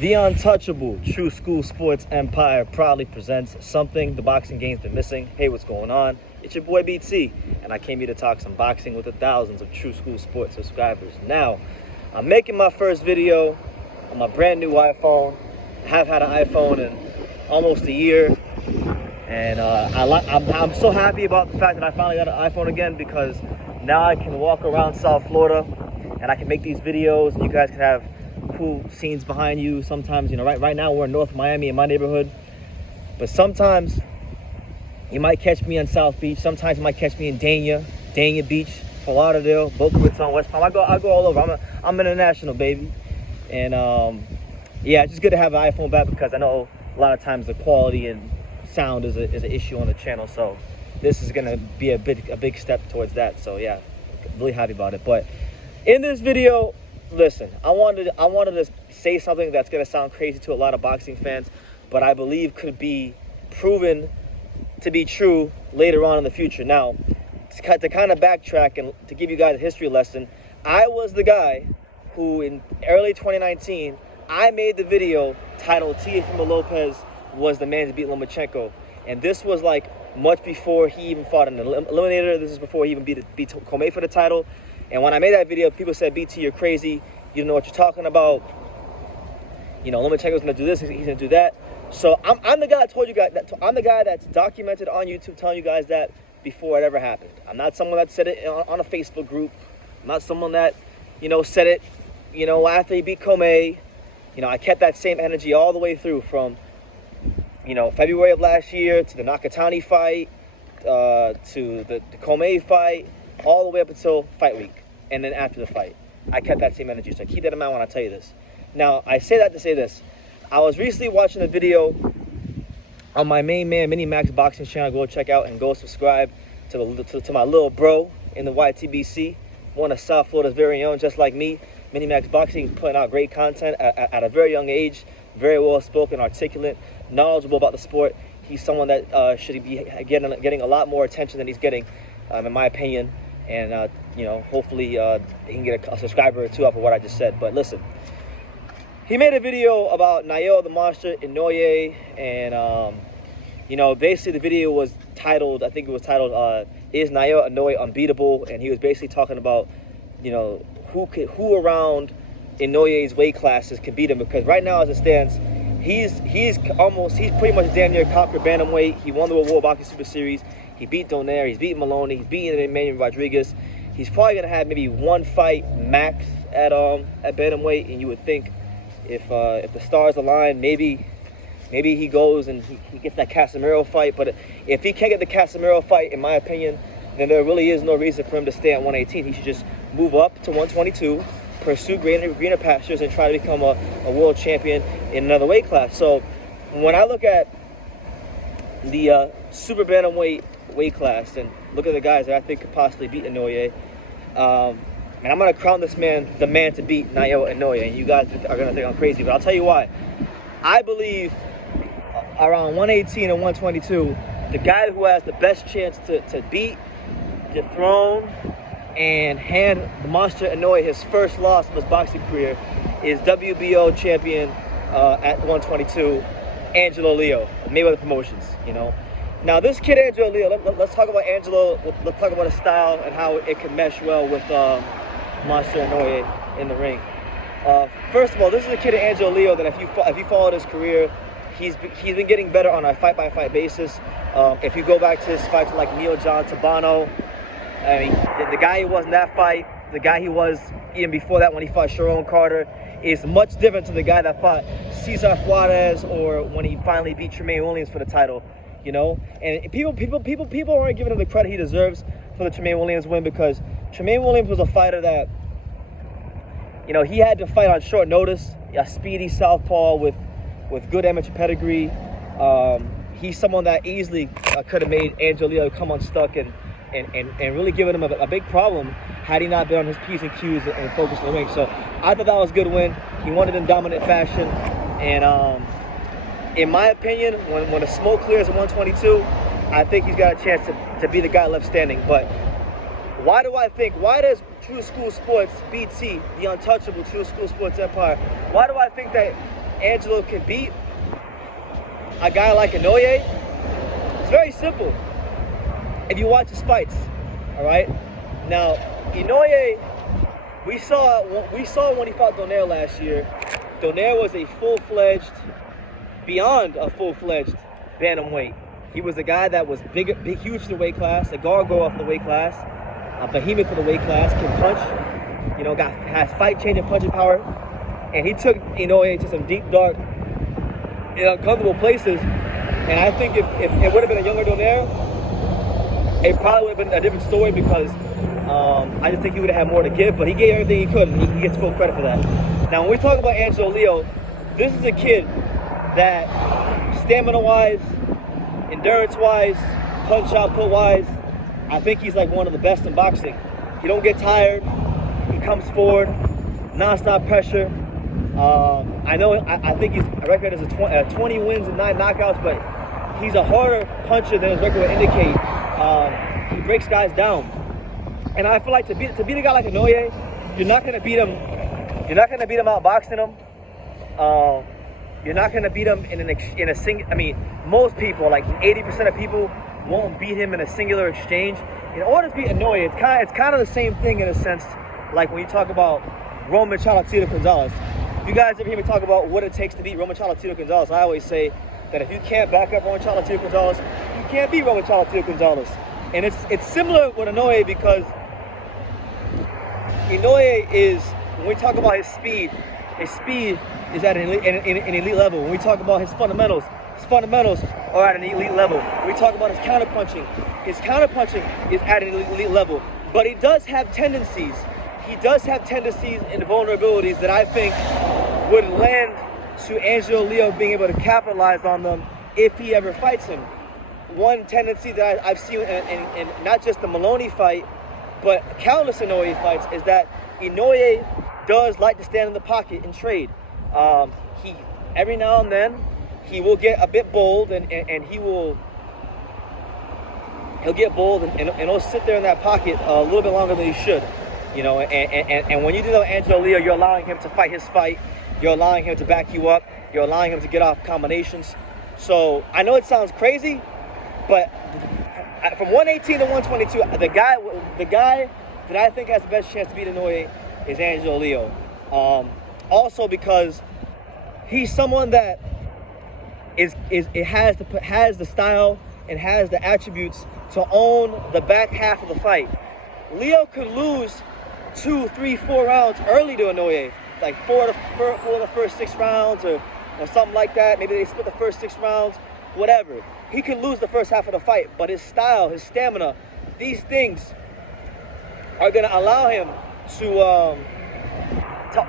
The untouchable True School Sports Empire proudly presents something the boxing game's been missing. Hey, what's going on? It's your boy BT, and I came here to talk some boxing with the thousands of True School Sports subscribers. Now, I'm making my first video on my brand new iPhone. I have had an iPhone in almost a year, and I'm so happy about the fact that I finally got an iPhone again, because now I can walk around South Florida and I can make these videos, and you guys can have cool scenes behind you. Sometimes, right now we're in North Miami in my neighborhood, but sometimes you might catch me on South Beach. Sometimes you might catch me in Dania Beach, Fort Lauderdale, Boca Raton, West Palm. I go all over. I'm international, baby. And yeah, it's just good to have an iPhone back, because I know a lot of times the quality and sound is an issue on the channel. So this is gonna be a big step towards that. So yeah, really happy about it. But in this video, listen, I wanted to say something that's going to sound crazy to a lot of boxing fans, but I believe could be proven to be true later on in the future. Now, to kind of backtrack and to give you guys a history lesson, I was the guy who in early 2019, I made the video titled Teofimo Lopez was the man to beat Lomachenko. And this was like much before he even fought an eliminator. This is before he even beat Comey for the title. And when I made that video, people said, BT, you're crazy. You don't know what you're talking about. Lomachenko's gonna do this, he's gonna do that. So I'm the guy that told you guys that. I'm the guy that's documented on YouTube telling you guys that before it ever happened. I'm not someone that said it on a Facebook group. I'm not someone that, said it, after he beat Comey. I kept that same energy all the way through from, February of last year to the Nakatani fight, to the Comey fight, all the way up until fight week, and then after the fight. I kept that same energy, so keep that in mind when I tell you this. Now, I say that to say this. I was recently watching a video on my main man, Mini Max Boxing channel. Go check out and go subscribe to my little bro in the YTBC, one of South Florida's very own, just like me. Mini Max Boxing, putting out great content at a very young age, very well spoken, articulate, knowledgeable about the sport. He's someone that should be getting a lot more attention than he's getting, in my opinion. And, hopefully he can get a subscriber or two off of what I just said. But listen, he made a video about Nayoa the Monster, Inoue, and, basically the video was titled, I think it was titled, Is Nayoa Inoue Unbeatable? And he was basically talking about, who around Inouye's weight classes can beat him, because right now as it stands, he's pretty much damn near conquered Bantamweight. He won the World Boxing Super Series. He beat Donaire, he's beaten Maloney, he's beaten Emmanuel Rodriguez. He's probably gonna have maybe one fight max at Bantamweight, and you would think if the stars align, maybe he goes and he gets that Casemiro fight. But if he can't get the Casemiro fight, in my opinion, then there really is no reason for him to stay at 118. He should just move up to 122, pursue greener pastures, and try to become a world champion in another weight class. So when I look at the super bantamweight weight class and look at the guys that I think could possibly beat Inoue, and I'm gonna crown this man the man to beat Nayoa Inoue, and you guys are gonna think I'm crazy, but I'll tell you why. I believe around 118 and 122, the guy who has the best chance to beat, dethrone, and hand the monster Inoue his first loss of his boxing career is WBO champion at 122, Angelo Leo, Mayweather Promotions. Now this kid Angelo Leo, let's talk about Angelo. Let's talk about his style and how it can mesh well with monster Inoue in the ring. First of all, this is a kid Angelo Leo that if you followed his career, he's been getting better on a fight-by-fight basis. If you go back to his fights like Neil John Tabano, I mean, the guy he was in that fight, the guy he was even before that when he fought Sharon Carter, is much different to the guy that fought Cesar Juarez, or when he finally beat Tremaine Williams for the title. And people aren't giving him the credit he deserves for the Tremaine Williams win, because Tremaine Williams was a fighter that, he had to fight on short notice, a speedy southpaw with good amateur pedigree. He's someone that easily could have made Angelo Leo come unstuck and really given him a big problem had he not been on his P's and Q's and focused on the ring. So I thought that was a good win. He won it in dominant fashion. And in my opinion, when the smoke clears at 122, I think he's got a chance to be the guy left standing. But why does True School Sports, BT, the untouchable True School Sports Empire, why do I think that Angelo can beat a guy like Inoue, it's very simple. If you watch his fights, all right? Now, Inoue, we saw when he fought Donaire last year. Donaire was a full-fledged, beyond a full-fledged bantamweight. He was a guy that was big, huge for the weight class, a gargoyle for the weight class, a behemoth for the weight class, can punch, you know, has fight-changing punching power, and he took Inoue to some deep, dark, uncomfortable places. And I think if it would have been a younger Donaire, it probably would have been a different story because I just think he would have had more to give, but he gave everything he could, and he gets full credit for that. Now, when we talk about Angelo Leo, this is a kid that stamina-wise, endurance-wise, punch output-wise, I think he's like one of the best in boxing. He don't get tired. He comes forward, non-stop pressure. I think his record is 20 wins and 9 knockouts, but he's a harder puncher than his record would indicate. He breaks guys down, and I feel like to beat a guy like Inoue, you're not gonna beat him. You're not gonna beat him out boxing him. You're not gonna beat him in a single. I mean, most people, like 80% of people, won't beat him in a singular exchange. In order to beat Inoue, it's kind of the same thing in a sense, like when you talk about Roman Cholatito Gonzalez. If you guys ever hear me talk about what it takes to beat Roman Cholatito Gonzalez, I always say that if you can't back up Roman Cholatito Gonzalez, you can't beat Roman Cholatito Gonzalez. And it's similar with Inoue because Inoue is, when we talk about his speed is at an elite level. When we talk about his fundamentals are at an elite level. When we talk about his counterpunching is at an elite level. But he does have tendencies. He does have tendencies and vulnerabilities that I think would lend to Angelo Leo being able to capitalize on them if he ever fights him. One tendency that I've seen in not just the Maloney fight, but countless Inoue fights, is that Inoue does like to stand in the pocket and trade. He every now and then he will get a bit bold and he'll get bold and he'll sit there in that pocket a little bit longer than he should. You know, and when you do that with Angelo Leo, you're allowing him to fight his fight. You're allowing him to back you up. You're allowing him to get off combinations. So I know it sounds crazy, but from 118 to 122, the guy that I think has the best chance to beat Inoue is Angelo Leo. Also because he's someone that has the style and has the attributes to own the back half of the fight. Leo could lose 2, 3, 4 rounds early to Inoue, like four of the first 6 rounds or something like that. Maybe they split the first 6 rounds, whatever. He could lose the first half of the fight, but his style, his stamina, these things are going to allow him to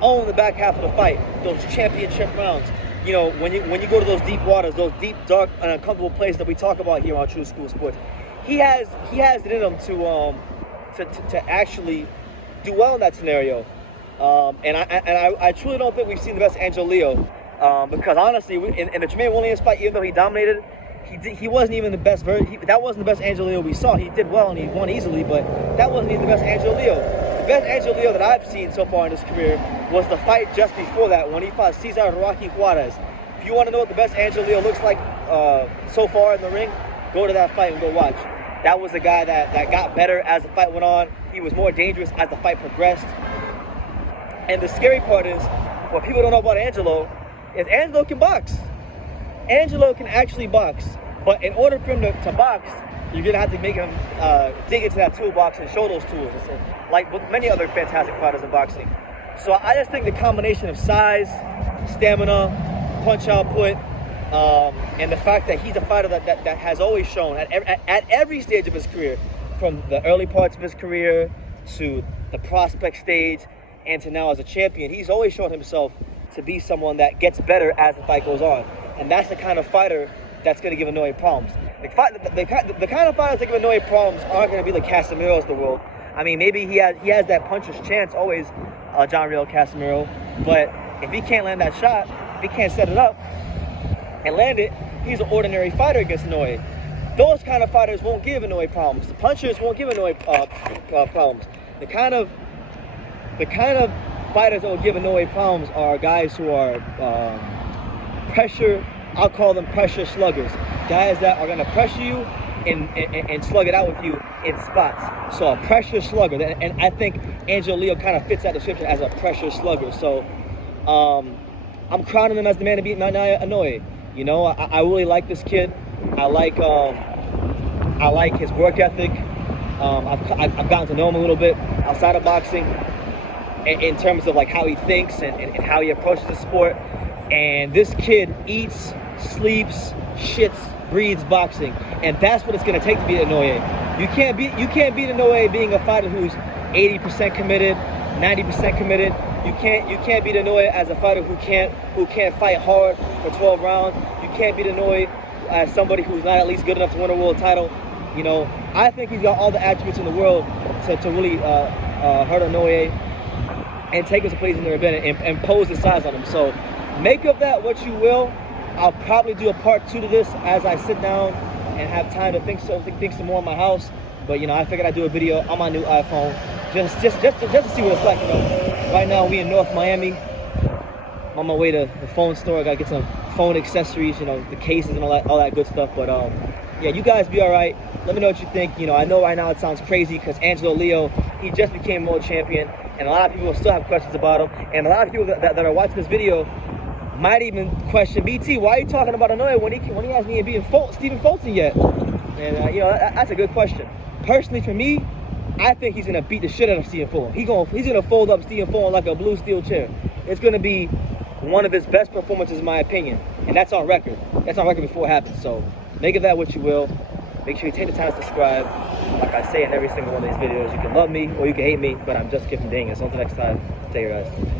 own the back half of the fight, those championship rounds. You know, when you go to those deep waters, those deep, dark, and uncomfortable places that we talk about here on True School Sports, he has it in him to actually do well in that scenario. And I truly don't think we've seen the best Angelo Leo, because honestly, in the Tremaine Williams fight, even though he dominated, he wasn't even the best that wasn't the best Angelo Leo we saw. He did well and he won easily, but that wasn't even the best Angelo Leo. The best Angelo Leo that I've seen so far in his career was the fight just before that, when he fought Cesar Rocky Juarez. If you want to know what the best Angelo Leo looks like so far in the ring, go to that fight and go watch. That was a guy that got better as the fight went on. He was more dangerous as the fight progressed. And the scary part is, what people don't know about Angelo is Angelo can box. Angelo can actually box. But in order for him to box, you're going to have to make him dig into that toolbox and show those tools, like with many other fantastic fighters in boxing. So I just think the combination of size, stamina, punch output, and the fact that he's a fighter that has always shown at every stage of his career, from the early parts of his career to the prospect stage and to now as a champion, he's always shown himself to be someone that gets better as the fight goes on. And that's the kind of fighter that's going to give Inoue problems. The kind of fighters that give Inoue problems aren't going to be the Casemiros of the world. I mean, maybe he has that puncher's chance always, John Real Casemiro, but if he can't land that shot, if he can't set it up and land it, he's an ordinary fighter against Inoue. Those kind of fighters won't give Inoue problems. The punchers won't give Inoue problems. The kind of fighters that will give Inoue problems are guys who are pressure, I'll call them pressure sluggers. Guys that are gonna pressure you and slug it out with you in spots. So a pressure slugger, and I think Angelo kind of fits that description as a pressure slugger. So I'm crowning him as the man to beat Inoue. You know, I really like this kid. I like his work ethic. I've gotten to know him a little bit outside of boxing in terms of like how he thinks and how he approaches the sport. And this kid eats, sleeps, shits, breathes boxing, and that's what it's gonna take to beat Inoue. You can't beat Inoue being a fighter who's 80% committed, 90% committed. You can't beat Inoue as a fighter who can't fight hard for 12 rounds. You can't beat Inoue as somebody who's not at least good enough to win a world title. You know, I think he's got all the attributes in the world to really hurt Inoue and take him to places he's never been and pose the size on him. So make of that what you will. I'll probably do a part 2 to this as I sit down and have time to think some more in my house. But you know, I figured I'd do a video on my new iPhone just to see what it's like. You know, right now we in North Miami. I'm on my way to the phone store. I gotta get some phone accessories, you know, the cases and all that good stuff. But yeah, you guys be all right. Let me know what you think. You know, I know right now it sounds crazy because Angelo Leo, he just became world champion, and a lot of people still have questions about him. And a lot of people that are watching this video might even question, BT, why are you talking about Inoue when he hasn't even beaten Stephen Fulton yet? And you know, that's a good question. Personally, for me, I think he's gonna beat the shit out of Stephen Fulton. He's gonna fold up Stephen Fulton like a blue steel chair. It's gonna be one of his best performances, in my opinion, and that's on record. That's on record before it happens. So make of that what you will. Make sure you take the time to subscribe. Like I say in every single one of these videos, you can love me or you can hate me, but I'm just giving dang it. So until next time, take care, guys.